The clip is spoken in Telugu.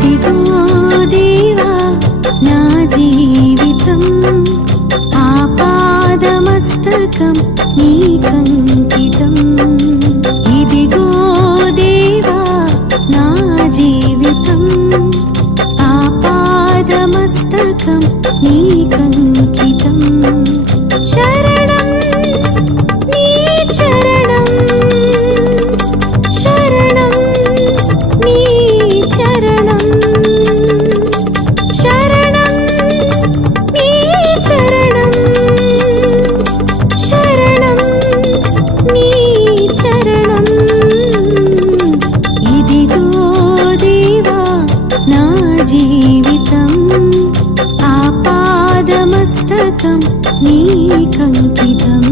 ఇదిగో దేవా నా జీవితం ఆపాదమస్తకం నీకంకితం ఇదిగో దేవా నా జీవితం ఆపాదమస్తకం నీకంకితం శరణం నీ చరణం శరణం నీ చరణం శరణం నీ చరణం శరణం నీ చరణం ఇదిగో దేవా నా జీవితం ఆపాదమస్తకం నీకంకితం